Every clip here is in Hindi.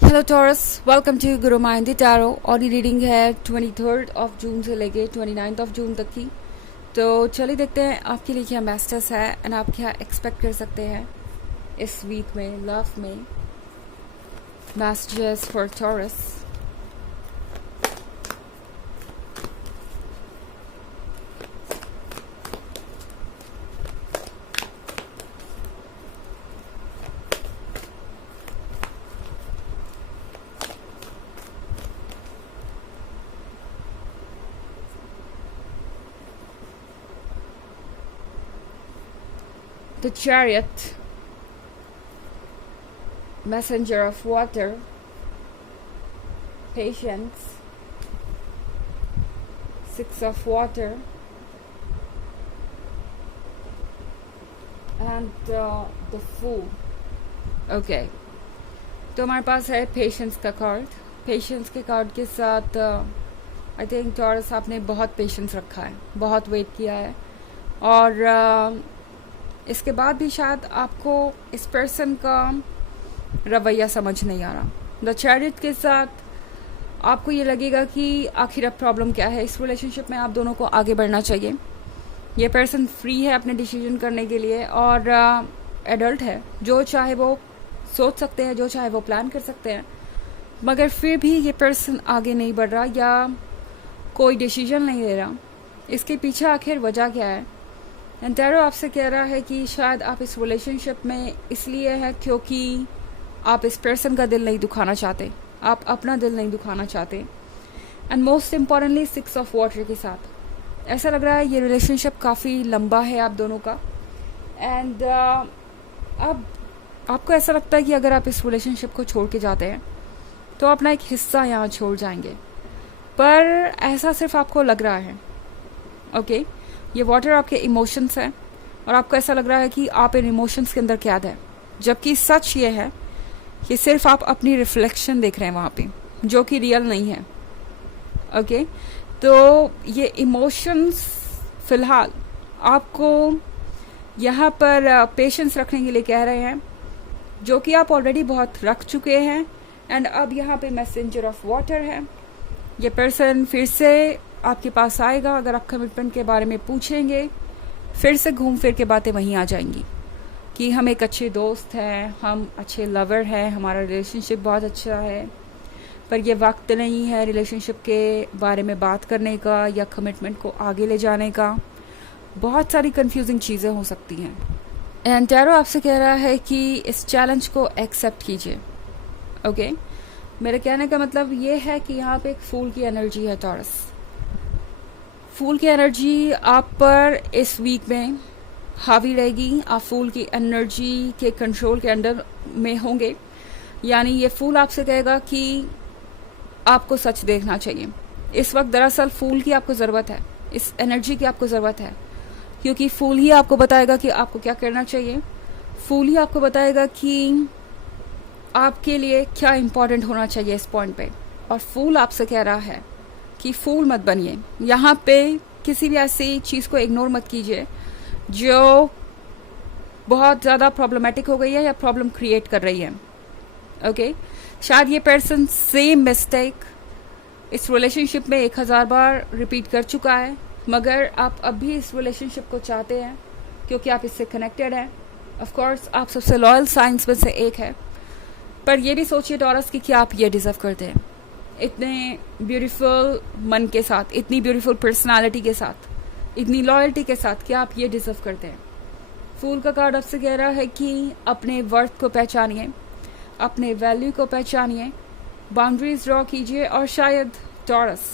Hello taurus, welcome to Guru माइंडी tarot. और ये रीडिंग है 23 जून से लेके 29 जून तक की। तो चलिए देखते हैं आपके लिए क्या मैसेज है एंड आप क्या एक्सपेक्ट कर सकते हैं इस वीक में लव में। Messages for taurus. The Chariot, Messenger of Water, Patience, Six of Water, and the Fool. Okay, तो हमारे पास है पेशेंस का कार्ड। पेशेंस के कार्ड के साथ आई थिंक टॉरस आपने बहुत पेशेंस रखा है, बहुत वेट किया है और इसके बाद भी शायद आपको इस पर्सन का रवैया समझ नहीं आ रहा। द चैरियट के साथ आपको ये लगेगा कि आखिर अब प्रॉब्लम क्या है। इस रिलेशनशिप में आप दोनों को आगे बढ़ना चाहिए। ये पर्सन फ्री है अपने डिसीजन करने के लिए और एडल्ट है, जो चाहे वो सोच सकते हैं, जो चाहे वो प्लान कर सकते हैं। मगर फिर भी ये पर्सन आगे नहीं बढ़ रहा या कोई डिसीजन नहीं ले रहा। इसके पीछे आखिर वजह क्या है? एंड टैरो आपसे कह रहा है कि शायद आप इस रिलेशनशिप में इसलिए है क्योंकि आप इस पर्सन का दिल नहीं दुखाना चाहते, आप अपना दिल नहीं दुखाना चाहते। And most importantly six of water के साथ ऐसा लग रहा है ये रिलेशनशिप काफ़ी लंबा है आप दोनों का। एंड अब आपको ऐसा लगता है कि अगर आप इस रिलेशनशिप को छोड़ के जाते हैं तो अपना एक हिस्सा यहाँ छोड़ जाएंगे, पर ऐसा सिर्फ आपको लग रहा है। ओके, ये वाटर आपके इमोशंस हैं और आपको ऐसा लग रहा है कि आप इन इमोशंस के अंदर कैद है, जबकि सच ये है कि सिर्फ आप अपनी रिफ्लेक्शन देख रहे हैं वहाँ पे, जो कि रियल नहीं है। ओके, तो ये इमोशंस फिलहाल आपको यहाँ पर पेशेंस रखने के लिए कह रहे हैं, जो कि आप ऑलरेडी बहुत रख चुके हैं। एंड अब यहाँ पे मैसेंजर ऑफ वाटर है। ये पर्सन फिर से आपके पास आएगा अगर आप कमिटमेंट के बारे में पूछेंगे। फिर से घूम फिर के बातें वहीं आ जाएंगी कि हम एक अच्छे दोस्त हैं, हम अच्छे लवर हैं, हमारा रिलेशनशिप बहुत अच्छा है, पर ये वक्त नहीं है रिलेशनशिप के बारे में बात करने का या कमिटमेंट को आगे ले जाने का। बहुत सारी कंफ्यूजिंग चीज़ें हो सकती हैं। एंड टैरो आपसे कह रहा है कि इस चैलेंज को एक्सेप्ट कीजिए। ओके, मेरे कहने का मतलब ये है कि यहाँ पे एक फूल की एनर्जी है टॉरस। फूल की एनर्जी आप पर इस वीक में हावी रहेगी। आप फूल की एनर्जी के कंट्रोल के अंडर में होंगे। यानी ये फूल आपसे कहेगा कि आपको सच देखना चाहिए। इस वक्त दरअसल फूल की आपको ज़रूरत है, इस एनर्जी की आपको ज़रूरत है, क्योंकि फूल ही आपको बताएगा कि आपको क्या करना चाहिए। फूल ही आपको बताएगा कि आपके लिए क्या इम्पोर्टेंट होना चाहिए इस पॉइंट पे। और फूल आपसे कह रहा है कि फूल मत बनिए। यहाँ पे किसी भी ऐसी चीज़ को इग्नोर मत कीजिए जो बहुत ज़्यादा प्रॉब्लमेटिक हो गई है या प्रॉब्लम क्रिएट कर रही है। ओके, शायद ये पर्सन सेम मिस्टेक इस रिलेशनशिप में 1000 बार रिपीट कर चुका है, मगर आप अब भी इस रिलेशनशिप को चाहते हैं क्योंकि आप इससे कनेक्टेड हैं। ऑफ कोर्स आप सबसे लॉयल साइंस में से एक है, पर ये भी सोचिए टॉरस कि क्या आप ये डिजर्व करते हैं इतने ब्यूटीफुल मन के साथ, इतनी ब्यूटीफुल पर्सनालिटी के साथ, इतनी लॉयल्टी के साथ, क्या आप ये डिजर्व करते हैं? फूल का कार्ड आपसे कह रहा है कि अपने वर्थ को पहचानिए, अपने वैल्यू को पहचानिए, बाउंड्रीज ड्रॉ कीजिए। और शायद टॉरस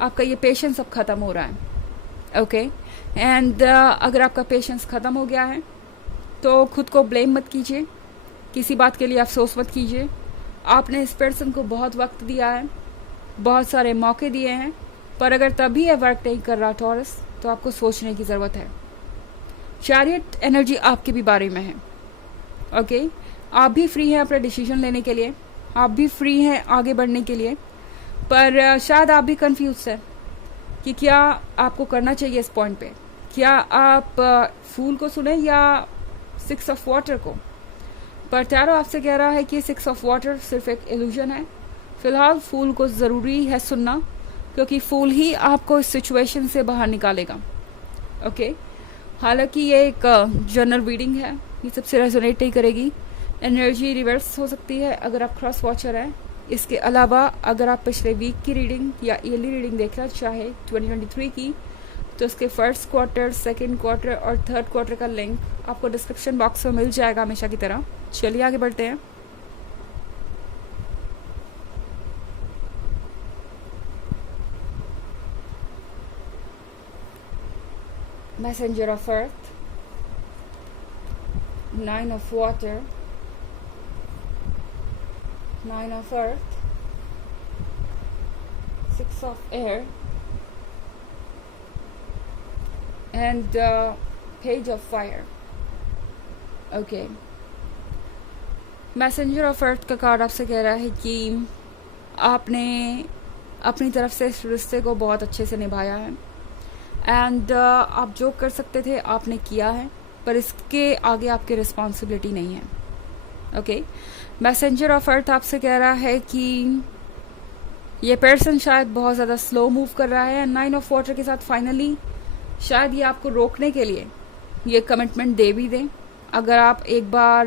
आपका ये पेशेंस अब ख़त्म हो रहा है। ओके, एंड अगर आपका पेशेंस ख़त्म हो गया है तो खुद को ब्लेम मत कीजिए, किसी बात के लिए अफसोस मत कीजिए। आपने इस पर्सन को बहुत वक्त दिया है, बहुत सारे मौके दिए हैं, पर अगर तभी ये वर्क नहीं कर रहा टॉरस, तो आपको सोचने की ज़रूरत है। चैरियट एनर्जी आपके भी बारे में है। ओके, आप भी फ्री हैं अपना डिसीजन लेने के लिए, आप भी फ्री हैं आगे बढ़ने के लिए, पर शायद आप भी कंफ्यूज हैं कि क्या आपको करना चाहिए इस पॉइंट पे। क्या आप फूल को सुने या सिक्स ऑफ वाटर को? पर टैरो आपसे कह रहा है कि 6 ऑफ वाटर सिर्फ एक इल्यूजन है। फिलहाल फूल को ज़रूरी है सुनना, क्योंकि फूल ही आपको इस सिचुएशन से बाहर निकालेगा। ओके, हालांकि ये एक जनरल रीडिंग है, ये सबसे रेजोनेट नहीं करेगी। एनर्जी रिवर्स हो सकती है अगर आप क्रॉस वॉचर हैं। इसके अलावा अगर आप पिछले वीक की रीडिंग या ईयरली रीडिंग देखना चाहे 2023 की, तो उसके फर्स्ट क्वार्टर, सेकंड क्वार्टर और थर्ड क्वार्टर का लिंक आपको डिस्क्रिप्शन बॉक्स में मिल जाएगा हमेशा की तरह। चलिए आगे बढ़ते हैं। Messenger of earth, 9 of water, 9 of earth, 6 of air and page of fire. Okay, messenger of earth का कार्ड आपसे कह रहा है कि आपने अपनी तरफ से इस रिश्ते को बहुत अच्छे से निभाया है एंड आप जो कर सकते थे आपने किया है, पर इसके आगे आपकी रिस्पॉन्सिबिलिटी नहीं है। ओके, मैसेंजर ऑफ अर्थ आपसे कह रहा है कि ये पर्सन शायद बहुत ज़्यादा स्लो मूव कर रहा है। 9 ऑफ वाटर के साथ फाइनली शायद ये आपको रोकने के लिए ये कमिटमेंट दे भी दें। अगर आप एक बार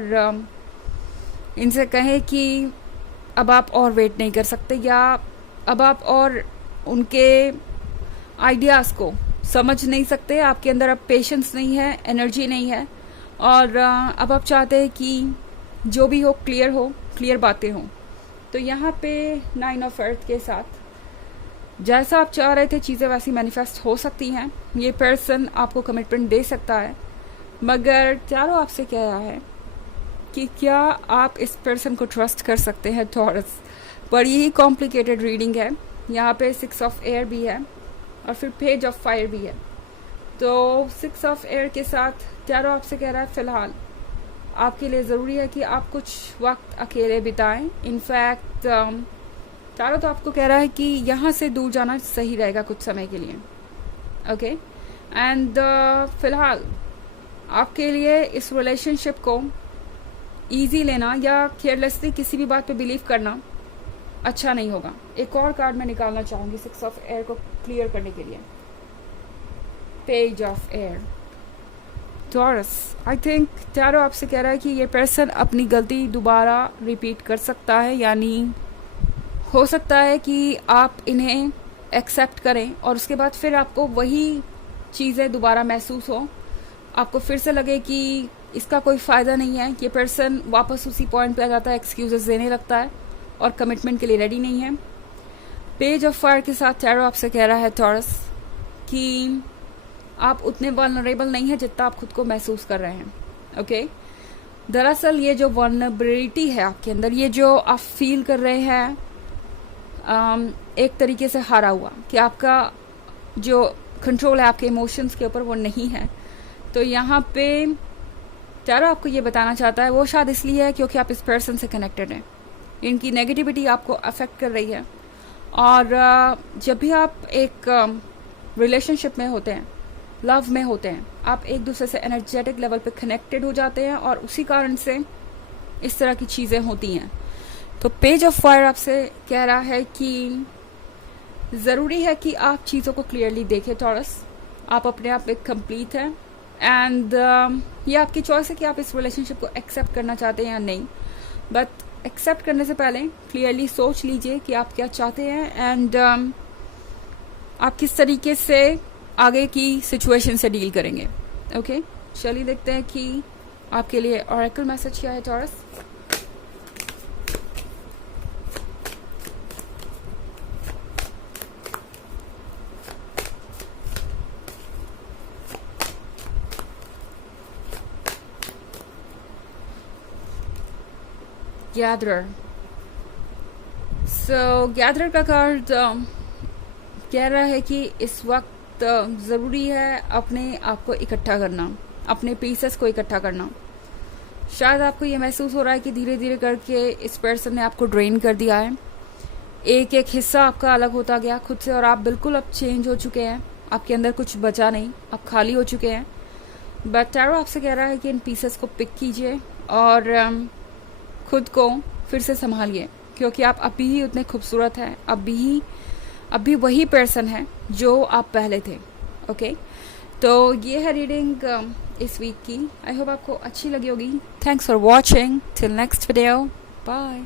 इनसे कहें कि अब आप और वेट नहीं कर सकते, या अब आप और उनके आइडियाज़ को समझ नहीं सकते, आपके अंदर अब पेशेंस नहीं है, एनर्जी नहीं है, और अब आप चाहते हैं कि जो भी हो क्लियर बातें हों, तो यहाँ पे 9 ऑफ अर्थ के साथ जैसा आप चाह रहे थे चीज़ें वैसी मैनिफेस्ट हो सकती हैं। ये पर्सन आपको कमिटमेंट दे सकता है, मगर चारों आपसे कह रहा है कि क्या आप इस पर्सन को ट्रस्ट कर सकते हैं। टॉरस, बड़ी ही कॉम्प्लिकेटेड रीडिंग है। यहाँ पे 6 ऑफ एयर भी है और फिर पेज ऑफ फायर भी है। तो 6 ऑफ एयर के साथ चारों आपसे कह रहा है फिलहाल आपके लिए ज़रूरी है कि आप कुछ वक्त अकेले बिताएं। इनफैक्ट चारों तो आपको कह रहा है कि यहाँ से दूर जाना सही रहेगा कुछ समय के लिए। ओके, एंड फिलहाल आपके लिए इस रिलेशनशिप को इजी लेना या केयरलेसली किसी भी बात पे बिलीव करना अच्छा नहीं होगा। एक और कार्ड मैं निकालना चाहूँगी 6 ऑफ एयर को क्लियर करने के लिए। Page of air, taurus, I think चारों आपसे कह रहा है कि ये पर्सन अपनी गलती दोबारा रिपीट कर सकता है, यानी हो सकता है कि आप इन्हें एक्सेप्ट करें और उसके बाद फिर आपको वही चीज़ें दोबारा महसूस हो, आपको फिर से लगे कि इसका कोई फ़ायदा नहीं है। ये पर्सन वापस उसी पॉइंट पे आ जाता है, एक्सक्यूजेस देने लगता है और कमिटमेंट के लिए रेडी नहीं है। पेज ऑफ फायर के साथ टैरो आपसे कह रहा है टॉरस कि आप उतने वल्नरेबल नहीं है जितना आप खुद को महसूस कर रहे हैं। ओके, दरअसल ये जो वल्नरेबिलिटी है आपके अंदर, ये जो आप फील कर रहे हैं एक तरीके से हारा हुआ, कि आपका जो कंट्रोल है आपके इमोशंस के ऊपर वो नहीं है। तो यहाँ पे चारों आपको ये बताना चाहता है वो शायद इसलिए है क्योंकि आप इस पर्सन से कनेक्टेड हैं, इनकी नेगेटिविटी आपको अफेक्ट कर रही है। और जब भी आप एक रिलेशनशिप में होते हैं, लव में होते हैं, आप एक दूसरे से एनर्जेटिक लेवल पे कनेक्टेड हो जाते हैं और उसी कारण से इस तरह की चीज़ें होती हैं। तो पेज ऑफ फायर आपसे कह रहा है कि ज़रूरी है कि आप चीज़ों को क्लियरली देखें टॉरस। आप अपने आप एक कंप्लीट हैं एंड ये आपकी चॉइस है कि आप इस रिलेशनशिप को एक्सेप्ट करना चाहते हैं या नहीं। बट एक्सेप्ट करने से पहले क्लियरली सोच लीजिए कि आप क्या चाहते हैं एंड आप किस तरीके से आगे की सिचुएशन से डील करेंगे। ओके, चलिए देखते हैं कि आपके लिए ऑरेकल मैसेज क्या है टॉरस। गैदरर, सो गैदरर का कार्ड कह रहा है कि इस वक्त ज़रूरी है अपने आप को इकट्ठा करना, अपने पीसेस को इकट्ठा करना। शायद आपको ये महसूस हो रहा है कि धीरे धीरे करके इस पर्सन ने आपको ड्रेन कर दिया है, एक एक हिस्सा आपका अलग होता गया खुद से, और आप बिल्कुल अब चेंज हो चुके हैं, आपके अंदर कुछ बचा नहीं, आप खाली हो चुके हैं। बट टैरो आपसे कह रहा है कि इन पीसेस को पिक कीजिए और खुद को फिर से संभालिए, क्योंकि आप अभी ही उतने खूबसूरत हैं, अभी वही पर्सन है जो आप पहले थे। ओके, तो ये है रीडिंग इस वीक की। आई होप आपको अच्छी लगी होगी। Thanks for watching, till next video, bye.